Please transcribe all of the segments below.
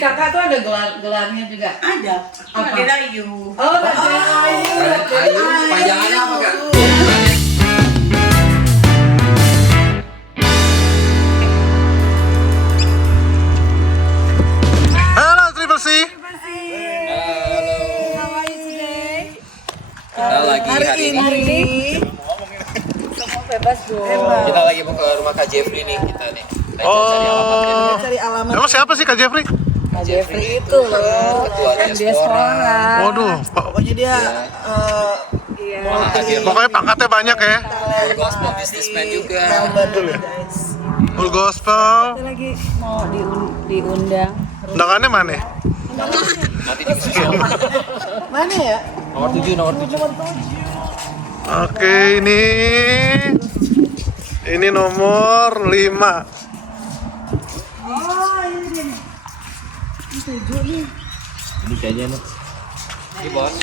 kakak tuh ada gelarnya juga. Ada. Apa? Raden Ayu. Oh, Raden Ayu. Ayu, panjangannya apa kak? Halo Triple C. Kita lagi hari ini. Semua bebas dong. Kita lagi mau ke rumah Kak Jeffrey nih kita nih. Kita cari alamatnya. Oh, Cari alamat. emang siapa sih Kak Jeffrey? Kak Jeffrey itu loh. Ketua diaspora. Waduh, Pokoknya dia Iya. pokoknya pangkatnya banyak ya. Gospel businessman juga. guys. Full gospel. Kita lagi mau diundang. Undangannya mana? Nanti dikasih Mana ya? nomor 7, nomor 7. Oke, ini nomor 5. Oh, ini. Ini 7 nih. Ini kayaknya nih. Ini bos.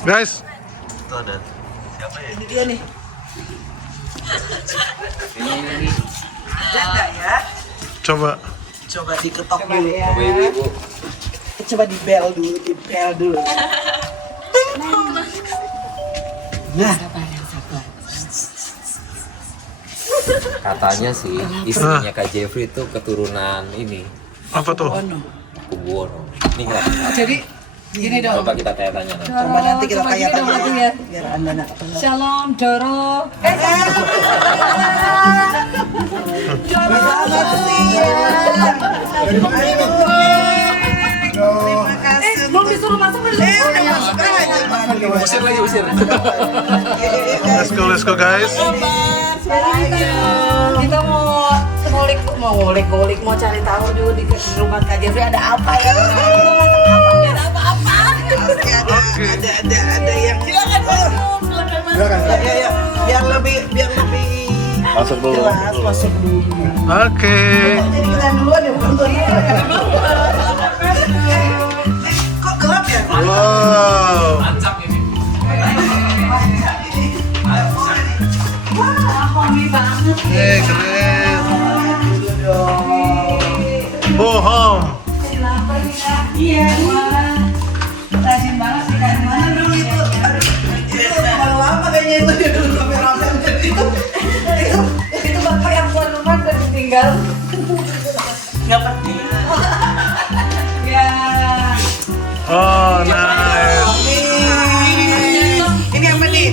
Guys, Ini dia nih. Ini. Ada ya. coba. Coba diketok dulu. Coba ibu-ibu. Coba di bel dulu. Nah, Katanya sih istrinya Kak Jeffrey itu keturunan ini. Apa tuh? Kubuwono. Ini nggak. Jadi gini dong. Coba kita tanya nanti. coba nanti kita Coba gini dong, tanya-tanya Atu, ya. ya. Biar Anda nak. Shalom Doro. Selamat siang. Terima kasih. Belum disuruh masuk belum? Udah masuk aja. Usir lagi, usir. Let's go guys. Kita mau ngulik-ngulik mau cari tahu dulu di rumah Kak Jeffrey ada apa ya? Ada apa-apa? Pasti ada yang silakan ya. Biar lebih Masuk dulu. jelas masuk dulu. Oke. Jadi kita duluan ya bukan tuh. Kok gelap ya? Wow. Ancam ini. Wangi banget. Keren. Bohong. Kenapa nih Kak? Iya. Wah, rajin banget sih Kak. Mana dulu itu? Itu terlalu lama kayaknya itu dia dulu kameramen jadi Itu bapak yang tuan rumah udah ditinggal. nggak penting. Ya. Oh, nice. Ini apa nih?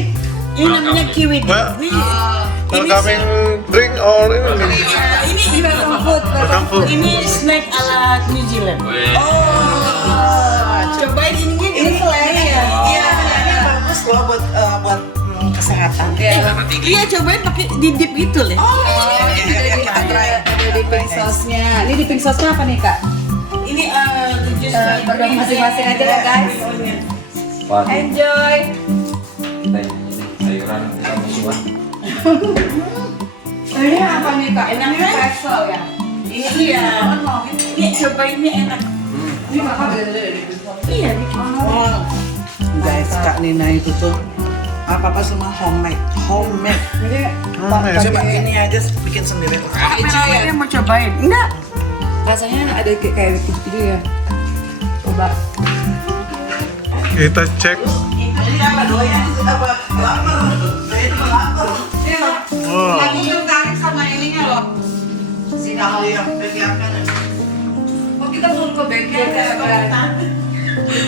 Ini namanya kiwi. Mbak, welcoming drink or ini? Ini Welcome food. Welcome food. ini snack ala New Zealand. Cobain Ini selera ya? Iya, ini bagus loh buat kesehatan. Iya, cobain pakai didip gitu loh. Kita try. Ada di pink sauce-nya. Ini di pink sauce-nya apa nih Kak? Ini jus Berdua masing-masing aja ya guys. Wah, Enjoy. kita ini sayuran kita musuhan. Ini apa nih Kak? Enak Ini kan? pretzel ya? Ini ya. Ini cobainnya enak. Ini Kakak beda-beda dari pink sauce. Iya, Guys, Kak Nina itu tuh apa semua homemade. Jadi Coba ini aja bikin sendiri. Ini mau cobain. Enggak. rasanya ada kayak gitu ya. Coba. Kita cek. Ini apa doyan? Apa lapar? Saya itu lapar. Wow. Aku tertarik sama ininya loh. Kalau yang kelihatan. Oh kita mau ke bengkel ya Kak?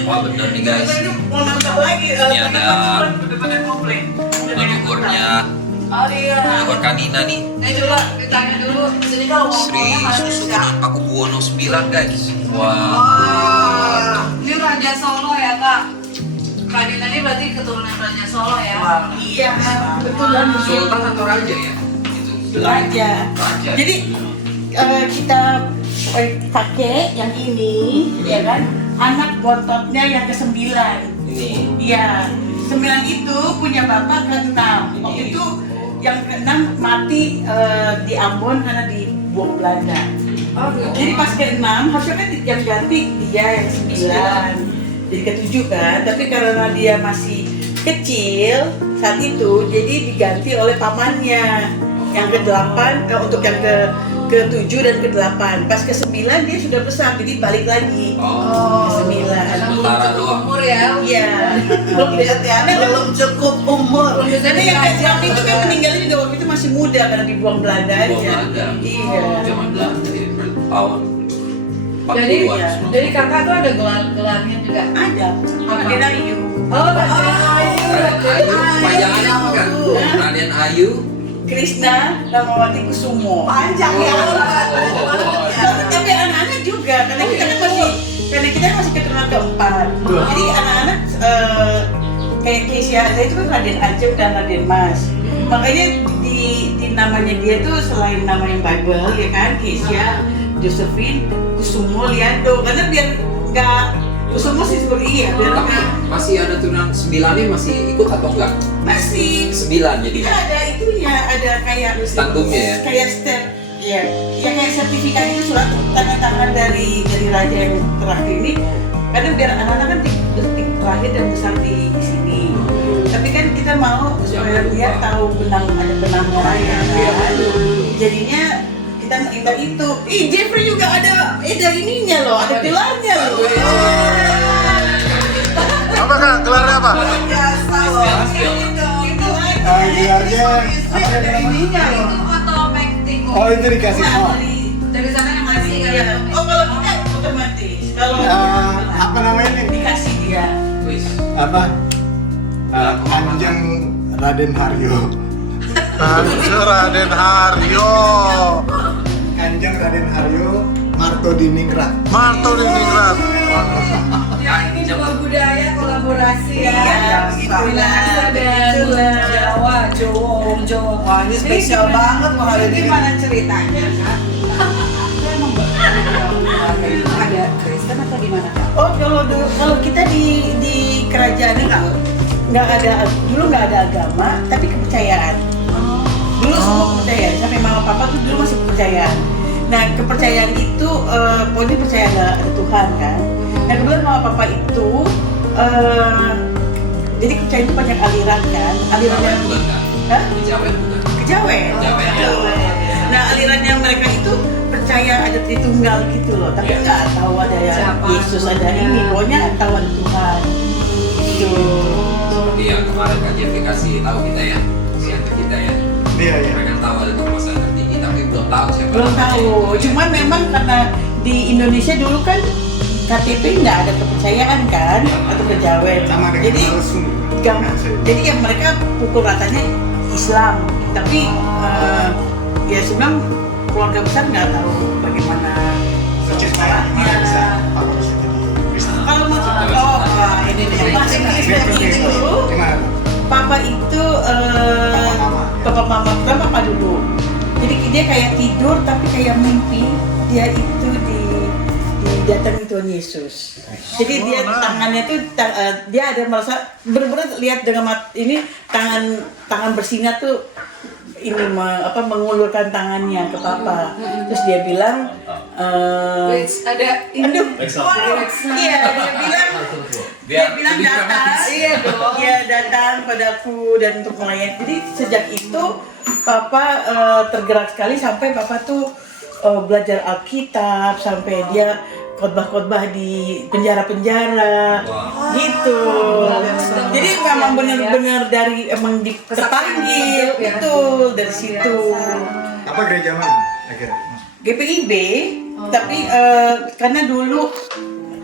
Wah bener nih guys. Mau nambah lagi. Ini ada Bener-bener komplain. leluhurnya, Oh iya. leluhur Kanina nih. Coba ditanya dulu. Jadi kalau Sri Susunan Pakubuwono 9 guys. Wah. Ini Raja Solo ya Kak? Kak Dina ini berarti keturunan Raja Solo ya? Iya, betulan Sultan atau raja ya? Itu Raja. Raja. Jadi kita pakai yang ini, ya kan? Anak bototnya yang ke-9. Ini. Iya, 9 itu punya bapak ke-6. Waktu itu yang ke-6 mati di Ambon karena dibuang Belanda. Oh gitu. Jadi pas ke-6 harusnya kan yang ganti dia yang 9. Jadi ke-7 kan, tapi karena dia masih kecil saat itu, jadi diganti oleh pamannya. Yang ke-8 untuk yang ke-7 dan ke-8. Pas ke-9 dia sudah besar, jadi balik lagi. Ke-9. Sementara doang. Umur ya. Iya. Belum lihat ya, belum cukup umur. Karena yang waktu itu kan meninggalnya juga waktu itu masih muda karena dibuang Belanda aja. Buang Belanda. Iya. Zaman Belanda jadi tahun Jadi 40-an. jadi kakak tuh ada gelarnya juga. Ada. Raden Ayu. Oh, Ayu. Panjangannya apa kan? Raden Ayu. Krishna Ramawati Kusumo. Panjang ya. Tapi anak-anak juga karena kita masih keturunan keempat. Jadi anak-anak kayak Kesia itu kan Raden Ajeng dan Raden Mas. Makanya di namanya dia tuh selain nama yang Bible ya kan, Kesia, Josephine, Kusumo, Liando. Karena biar nggak Kusumo sih seperti iya. Biar Tapi masih ada turunan 9 ini masih ikut atau enggak? masih 9 jadi. kita ada itunya, ada kayak Tanggunnya ya? kayak step ya kayak sertifikat itu surat tanda tangan dari raja yang terakhir ini karena biar anak-anak kan terakhir dan besar di sini tapi kan kita mau supaya dia tahu ada benang merahnya kan jadinya kita minta itu Jeffrey juga ada ininya loh ada gelarnya loh Apa Kak? Gelarnya apa? Biasa loh. Gelarnya Ada ininya loh. Itu otomatis. oh itu dikasih Dari sana yang ngasih Iya. Oh kalau kita otomatis kalau apa namanya nih dikasih dia Wis. apa Kanjeng Raden Haryo Raden Haryo. Kanjeng Raden Haryo Marto Diningrat Marto di Ningrat. Ya ini sebuah budaya kolaborasi ya. Iya, Minahasa dan Jawa, Jawa. Wah ini spesial banget loh hari ini. Gimana ceritanya Kak? Ada Kristen atau gimana Kak? Oh kalau kita di kerajaan nggak ada dulu nggak ada agama tapi kepercayaan. Dulu semua kepercayaan sampai mama papa tuh dulu masih kepercayaan. Nah kepercayaan itu pokoknya percaya ada Tuhan kan. Nah kebetulan mama papa itu jadi kepercayaan itu banyak aliran kan. Alirannya Bukan kan? Hah? Kejawen bukan? Kejawen. Kejawen. Nah alirannya mereka itu percaya ada Tritunggal gitu loh, tapi nggak tahu ada Siapa? Yesus ada ini, pokoknya tahu ada Tuhan. Gitu. Seperti yang kemarin Kak Jeffrey kasih tahu kita ya, siang ke kita ya. iya Mereka tahu ada kekuasaan tertinggi tapi belum tahu siapa. Belum namanya. tahu, cuman memang karena di Indonesia dulu kan KTP nggak ada kepercayaan kan atau kejawen. sama dengan Jadi Malsum jadi yang mereka pukul ratanya Islam, tapi ya sebenarnya keluarga besar nggak tahu bagaimana Sejarah gimana bisa kalau bisa jadi Kristen kalau masuk ini nih masih Kristen itu gimana papa itu Mama. papa mama pertama papa dulu jadi dia kayak tidur tapi kayak mimpi dia itu didatangi Tuhan Yesus jadi dia tangannya tuh dia ada merasa benar-benar lihat dengan ini tangan bersinar tuh ini mengulurkan tangannya ke papa terus dia bilang Ada aduh iya dia bilang datang dia datang padaku dan untuk melayani jadi sejak itu papa tergerak sekali sampai papa tuh belajar Alkitab sampai dia khotbah-khotbah di penjara-penjara gitu. Jadi memang benar-benar dari emang terpanggil betul dari situ. apa gereja mana akhirnya GPIB tapi karena dulu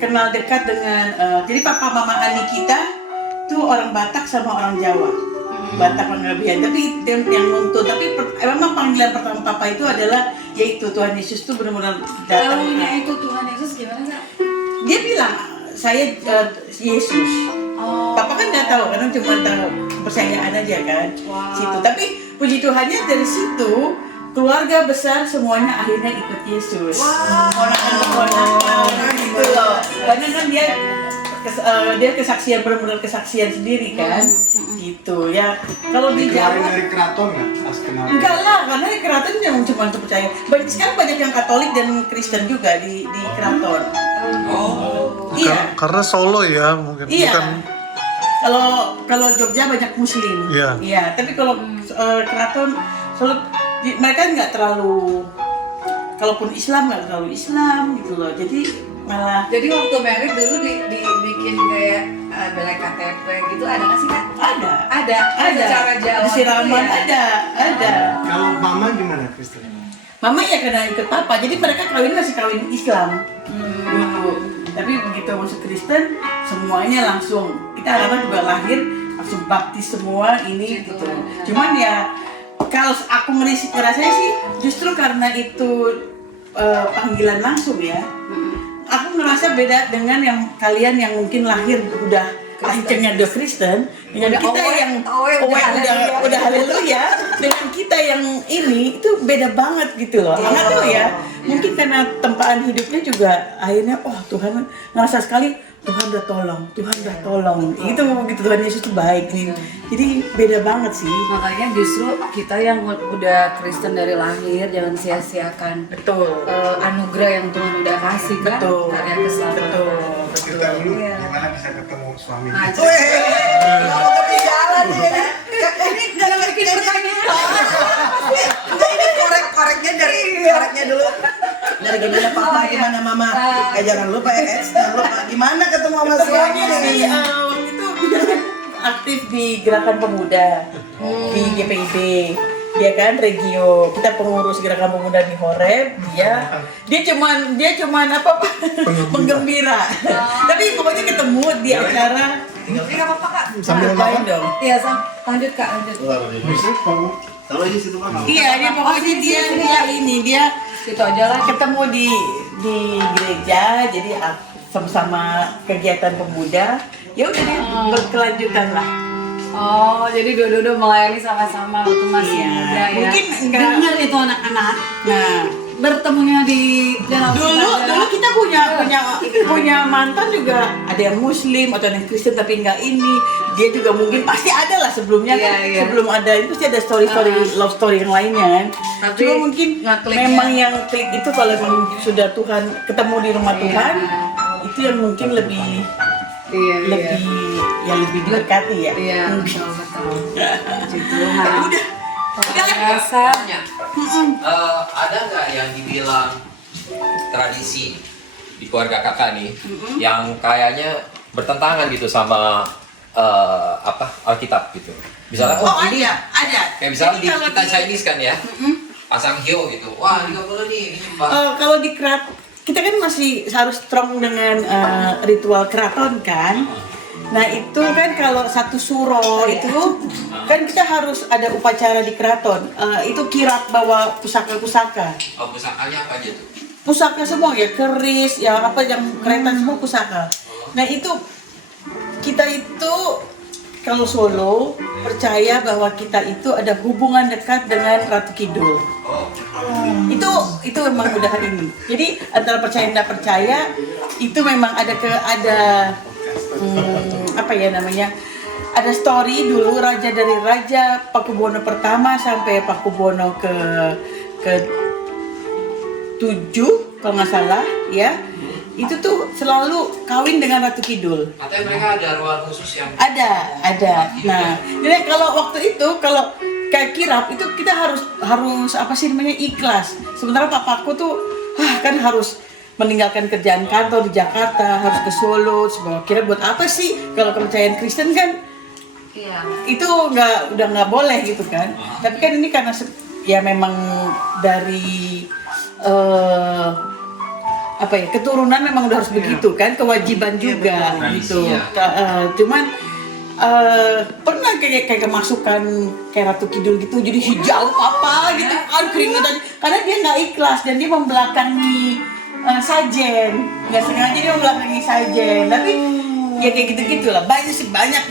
kenal dekat dengan jadi papa mama Ani kita tuh orang Batak sama orang Jawa. Batak Panggabian, tapi yang nuntun, tapi memang panggilan pertama papa itu adalah yaitu Tuhan Yesus tuh benar-benar datang. Tahunya itu Tuhan Yesus gimana Kak? Dia bilang saya Yesus. Papa kan nggak tahu karena cuma tahu kepercayaan aja kan. Situ. Tapi puji Tuhannya dari situ keluarga besar semuanya akhirnya ikut Yesus. Ponakan-ponakan gitu loh. Karena kan dia kesaksian benar-benar kesaksian sendiri kan. Gitu ya. Kalau di dikeluarin Jawa dari keraton nggak pas kenal enggak lah, karena di keraton yang cuma percaya. Sekarang banyak yang Katolik dan Kristen juga di keraton. Iya. Karena Solo ya mungkin. Iya. Bukan. Kalau Jogja banyak Muslim. Iya. Iya. Tapi kalau keraton, mereka nggak terlalu kalaupun Islam nggak terlalu Islam gitu loh. Jadi malah Jadi waktu married dulu dibikin kayak belai KTP gitu, ada nggak sih Kak? ada Cara jalan disiraman, gitu ya? ada. Kalau mama gimana Kristen? Mama ya kena ikut papa, jadi mereka kawin masih kawin Islam dulu. Tapi begitu masuk Kristen, semuanya langsung. Kita anak juga lahir langsung baptis semua ini gitu. Cuman ya kalau aku ngerasanya sih justru karena itu panggilan langsung ya. Aku ngerasa beda dengan yang kalian yang mungkin lahir udah kencengnya udah Kristen, dengan kita yang udah haleluya, dengan kita yang ini itu beda banget gitu loh. Nggak tahu ya, mungkin karena tempaan hidupnya juga akhirnya Tuhan ngerasa sekali Tuhan udah tolong, itu gitu, Tuhan Yesus tuh baik nih. Jadi beda banget sih. Makanya justru kita yang udah Kristen dari lahir jangan sia-siakan Betul. anugerah yang Tuhan udah kasih kan, Betul. karya keselamatan. Cerita dulu Iya. gimana bisa ketemu suami. Nah, Kamu ketinggalan nih. Ini nggak bikin pertanyaan. Nggak, ini koreknya dulu. Dari gimana papa, gimana mama. Jangan lupa jangan lupa gimana ketemu sama suami. Ketuanya sih waktu itu aktif di Gerakan Pemuda di GPIB. Dia kan regio, kita pengurus Gerakan Pemuda di Horeb. Dia cuman apa penggembira. Tapi pokoknya ketemu di acara. ini nggak apa-apa Kak. Sambil Ngapain makan. dong? Iya, lanjut Kak, lanjut. Musik kamu. Kalau di situ kan. Iya, dia pokoknya dia Situ aja lah. ketemu di gereja, jadi sama-sama kegiatan pemuda. Ya udah dia berkelanjutan lah. Oh, jadi dua-dua melayani sama-sama waktu masih muda ya. Mungkin enggak. Dengar itu anak-anak. Nah, Bertemunya di dalam dulu kita punya mantan juga, ada yang Muslim atau yang Kristen tapi enggak ini. Dia juga mungkin pasti ada lah sebelumnya Iya, kan. iya. Sebelum ada itu pasti ada story love story yang lainnya kan. Tapi Cuma mungkin ngekliknya- memang yang klik itu kalau memang sudah Tuhan ketemu di rumah Tuhan, itu yang mungkin lebih lebih diberkati ya. Iya, betul. Gitu. Udah Biasa. Ada nggak yang dibilang tradisi di keluarga kakak nih yang kayaknya bertentangan gitu sama Alkitab gitu? Misalnya, ada. kayak misalnya Jadi kalau kita di- Chinese kan ya, pasang hio gitu. Wah, ini nggak boleh nih, ini Pak. Kalau di kita kan masih harus strong dengan ritual keraton kan. Nah itu kan kalau satu suro itu kan kita harus ada upacara di keraton. Itu kirap bawa pusaka-pusaka. Oh, pusakanya apa aja tuh? Pusaka semua ya, keris, ya apa yang kereta semua pusaka. Nah itu kita itu kalau Solo percaya bahwa kita itu ada hubungan dekat dengan Ratu Kidul. Itu memang udah ini. Jadi antara percaya dan tidak percaya itu memang ada apa ya namanya? Ada story dulu dari Raja Pakubuwono pertama sampai Pakubuwono ke 7 kalau nggak salah ya. Itu tuh selalu kawin dengan Ratu Kidul. Katanya mereka ada ruang khusus yang Ada. Nah, jadi kalau waktu itu kalau kayak kirap itu kita harus apa sih namanya ikhlas. Sementara papaku tuh kan harus meninggalkan kerjaan kantor di Jakarta, harus ke Solo, sebuah kira buat apa sih kalau kepercayaan Kristen kan itu udah nggak boleh gitu kan. Tapi kan ini karena ya memang dari keturunan memang udah harus begitu kan, kewajiban juga gitu. Cuman pernah kayak kemasukan kayak Ratu Kidul gitu, jadi hijau apa gitu kan keringetan karena dia nggak ikhlas dan dia membelakangi sajen, nggak sengaja dia membelakangi sajen. Tapi ya kayak gitu lah, banyak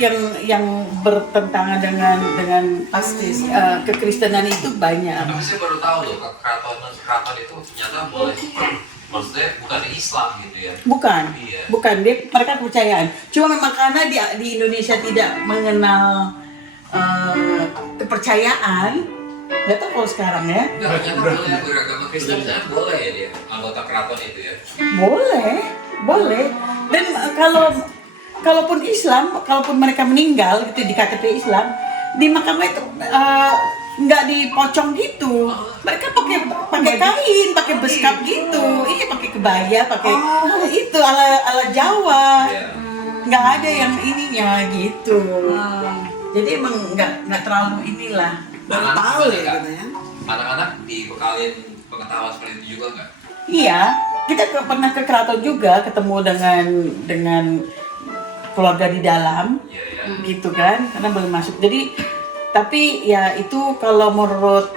yang bertentangan dengan pasti kekristenan itu banyak. Tapi saya baru tahu loh, keraton itu ternyata boleh. Maksudnya bukan Islam gitu ya? Bukan, Iya. bukan dia mereka kepercayaan. Cuma memang karena di Indonesia tidak mengenal kepercayaan, nggak tahu kalau sekarang ya. Enggak, ternyata boleh beragama Kristen boleh ya dia, anggota keraton itu ya? Boleh. Dan kalaupun Islam, kalaupun mereka meninggal gitu di KTP Islam, di mahkamah itu nggak dipocong gitu. Mereka pakai kain, pakai beskap gitu. Iya, pakai kebaya, pakai itu ala Jawa. Nggak ada yang ininya gitu. Jadi emang nggak terlalu inilah. Baru tahu ya gitu ya. Anak-anak dibekalin pengetahuan seperti itu juga nggak? Iya, kita pernah ke keraton juga, ketemu dengan keluarga di dalam, gitu kan, karena belum masuk. Jadi, tapi ya itu kalau menurut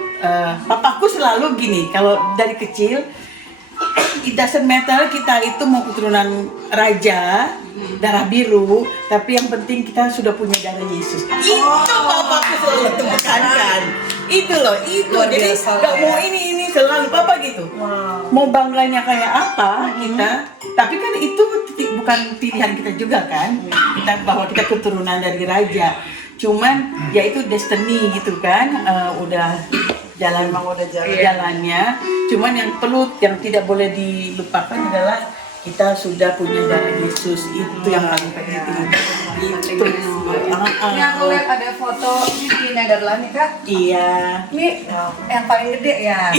papaku selalu gini, kalau dari kecil, it doesn't matter kita itu mau keturunan raja, darah biru, tapi yang penting kita sudah punya darah Yesus. Itu papaku selalu tekankan. Itu loh, itu. Jadi nggak mau ini selalu papa gitu. Mau bangganya kayak apa kita, tapi kan itu bukan pilihan kita juga kan. Kita bahwa kita keturunan dari raja. Cuman ya itu destiny gitu kan. Udah jalannya. Cuman yang tidak boleh dilupakan adalah kita sudah punya darah Yesus. Itu yang paling penting. Itu. Ini aku lihat ada foto di Netherlands nih Kak. Iya. Ini yang paling gede ya.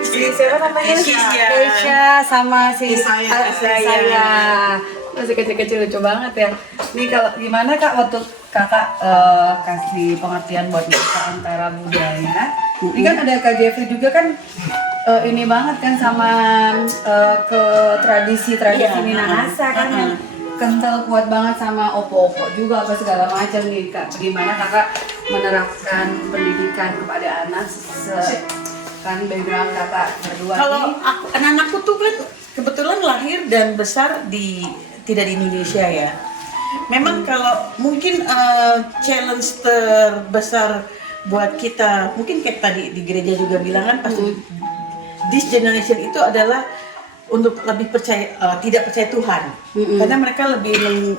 Si siapa namanya? Keisha sama si Isaya. Isaya. Masih kecil-kecil lucu banget ya. Ini kalau gimana Kak waktu Kakak kasih pengertian buat kita antara budaya. Ini kan ada Kak Jeffrey juga kan ini banget kan sama ke tradisi-tradisi Minahasa kan yang kental kuat banget sama opo-opo juga apa segala macam nih Kak. Gimana Kakak menerapkan pendidikan kepada anak kan background Kakak berdua Kalau nih. anak-anakku tuh kan kebetulan lahir dan besar tidak di Indonesia ya. Memang kalau mungkin challenge terbesar buat kita, mungkin kayak tadi di gereja juga bilang kan pas this generation itu adalah untuk lebih tidak percaya Tuhan, karena mereka lebih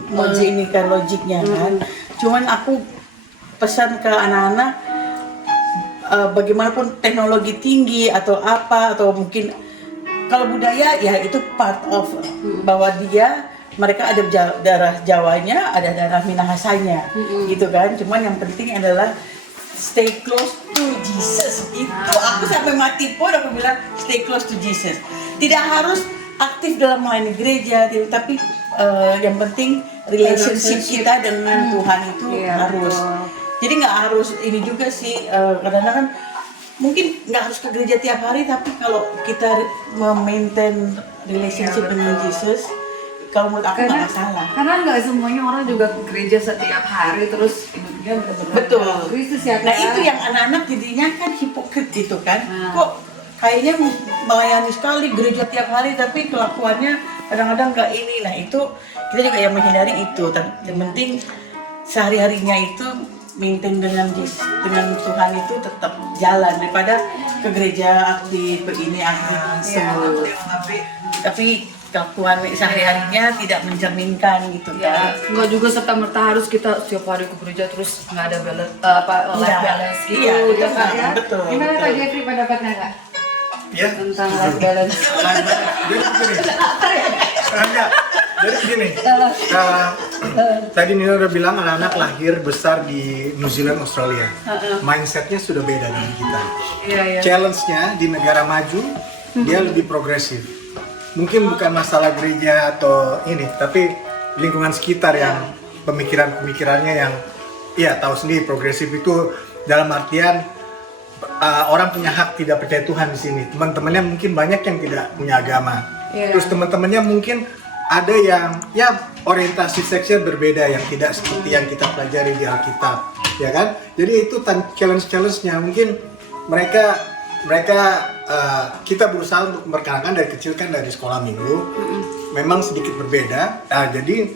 menjinikan logiknya kan. Cuman aku pesan ke anak-anak bagaimanapun teknologi tinggi atau apa atau mungkin kalau budaya ya itu part of bahwa mereka ada darah Jawanya, ada darah Minahasanya, gitu kan. Cuman yang penting adalah stay close to Jesus. Itu aku sampai mati pun aku bilang stay close to Jesus. Tidak harus aktif dalam melayani gereja, tapi yang penting relationship kita dengan Tuhan itu harus. Jadi nggak harus ini juga sih, kadang-kadang mungkin nggak harus ke gereja tiap hari, tapi kalau kita memaintain relationship dengan Jesus, kalau menurut aku nggak masalah. Karena nggak semuanya orang juga ke gereja setiap hari terus hidupnya benar-benar Betul. Kristus ya. Nah itu yang anak-anak jadinya kan hipokrit gitu kan. Kok kayaknya melayani sekali gereja tiap hari tapi kelakuannya kadang-kadang nggak ini. Nah itu kita juga yang menghindari itu. Yang penting sehari-harinya itu maintain dengan Tuhan itu tetap jalan daripada ke gereja aktif begini aktif tapi kelakuan sehari-harinya tidak mencerminkan gitu kan. Nggak juga serta-merta harus kita setiap hari ke gereja terus nggak ada balance life balance gitu. Iya, ya Kak ya. betul. Gimana Kak Jeffrey pendapatnya Kak? Ya. Tentang life balance. Jadi begini. Tadi Nina udah bilang anak-anak lahir besar di New Zealand, Australia. Mindsetnya sudah beda dengan kita. Iya. Challenge-nya di negara maju, dia lebih progresif. Mungkin bukan masalah gereja atau ini, tapi lingkungan sekitar yang pemikiran-pemikirannya yang ya tahu sendiri progresif itu dalam artian orang punya hak tidak percaya Tuhan di sini. Teman-temannya mungkin banyak yang tidak punya agama. Terus teman-temannya mungkin ada yang ya orientasi seksnya berbeda yang tidak seperti yang kita pelajari di Alkitab, ya kan? Jadi itu challenge-nya mungkin mereka kita berusaha untuk memperkenalkan dari kecil kan dari sekolah minggu, memang sedikit berbeda. Jadi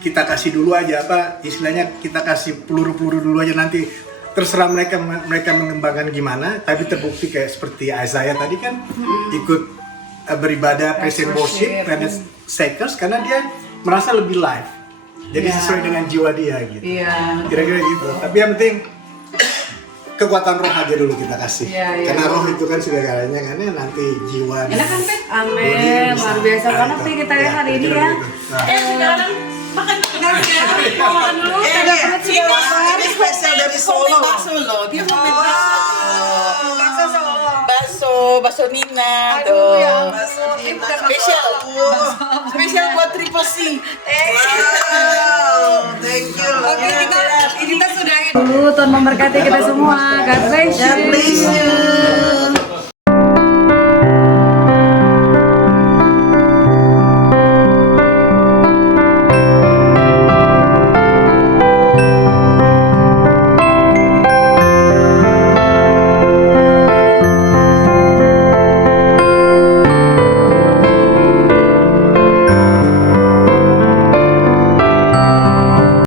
kita kasih dulu aja istilahnya kita kasih peluru-peluru dulu aja, nanti terserah mereka mengembangkan gimana. Tapi terbukti kayak seperti Isaiah tadi kan ikut beribadah praise and worship pada Shakers karena dia merasa lebih live. Jadi sesuai dengan jiwa dia gitu. Kira-kira gitu. Tapi yang penting kekuatan roh aja dulu kita kasih. Karena roh itu kan segalanya kan ya, nanti jiwa. Enak kan Pet? Amin. Luar biasa banget nih kita ya hari ini ya. Sekarang Makan Ya, mau makan dulu. Ini spesial dari Solo. bakso loh. Dia mau main Bakso Solo. bakso Nina Aduh, tuh. ya. Bakso Nina. Spesial. Spesial buat Triple C. Wow, thank you. Oke, kita sudahin dulu. Tuhan memberkati kita semua. God bless you. God bless you.